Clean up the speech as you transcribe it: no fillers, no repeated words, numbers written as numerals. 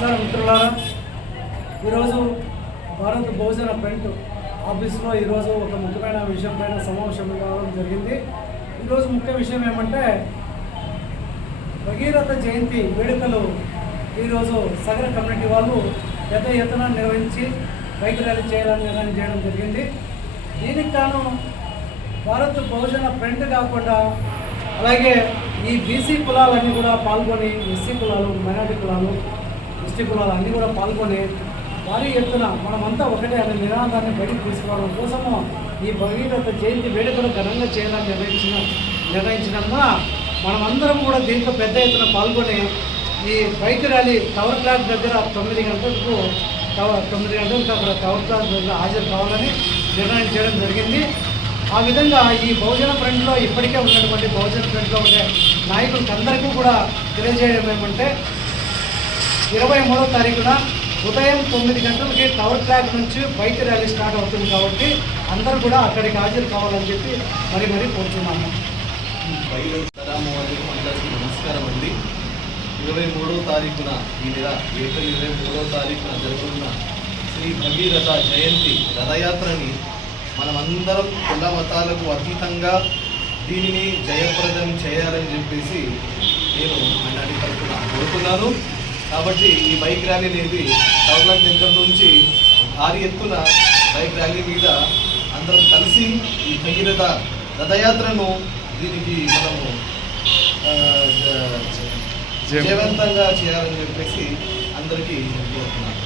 నమస్కారం మిత్రులారా. ఈరోజు భారత బహుజన ఫ్రంట్ ఆఫీస్లో ఈరోజు ఒక ముఖ్యమైన విషయం పైన సమావేశం కావడం జరిగింది. ఈరోజు ముఖ్య విషయం ఏమంటే భగీరథ జయంతి వేడుకలు ఈరోజు సగర కమ్యూనిటీ వాళ్ళు పెద్ద ఎత్తున నిర్వహించి బైక్ ర్యాలీ చేయాలని నిర్ణయం చేయడం జరిగింది. దీనికి కాను భారత బహుజన ఫ్రంట్ కాకుండా అలాగే ఈ బీసీ కులాలన్నీ కూడా పాల్గొని, ఎస్సీ కులాలు, మైనార్టీ కులాలు, ఎస్టీ కులాలు అన్నీ కూడా పాల్గొని భారీ ఎత్తున మనమంతా ఒకటే అనే నినాదాన్ని బయటకు తీసుకోవడం కోసము ఈ భగీరథ జయంతి వేడుకలు ఘనంగా చేయాలని నిర్ణయించినందున మనమందరం కూడా దీంట్లో పెద్ద ఎత్తున పాల్గొని ఈ బైక్ ర్యాలీ టవర్ క్లాక్ దగ్గర 9 గంటలకు అక్కడ టవర్ క్లాక్ దగ్గర హాజరు కావాలని నిర్ణయం చేయడం జరిగింది. ఆ విధంగా ఈ బహుజన ఫ్రంట్లో ఇప్పటికే ఉన్నటువంటి బహుజన ఫ్రంట్లో ఉండే నాయకులకు అందరికీ కూడా తెలియజేయడం ఏమంటే 23వ తారీఖున ఉదయం 9 గంటలకి టవర్ క్లాక్ నుంచి బైక్ ర్యాలీ స్టార్ట్ అవుతుంది కాబట్టి అందరూ కూడా అక్కడికి హాజరు కావాలని చెప్పి మరీ కోరుతున్నాము. నమస్కారం అండి. 23వ తారీఖున ఈ నెల ఏప్రిల్ 23వ తారీఖున జరుగుతున్న శ్రీ భగీరథ జయంతి రథయాత్రని మనమందరం కుల మతాలకు అతీతంగా దీనిని జయప్రదం చేయాలని చెప్పేసి నేను మైనారిటీ తరఫున కోరుతున్నాను. కాబట్టి ఈ బైక్ ర్యాలీ అనేది టవర్లాక్ దగ్గర నుంచి భారీ ఎత్తున బైక్ ర్యాలీ మీద అందరం కలిసి ఈ భగీరథ రథయాత్రను దీనికి మనము జయవంతంగా చేయాలని చెప్పేసి అందరికీ కోరుతున్నాను.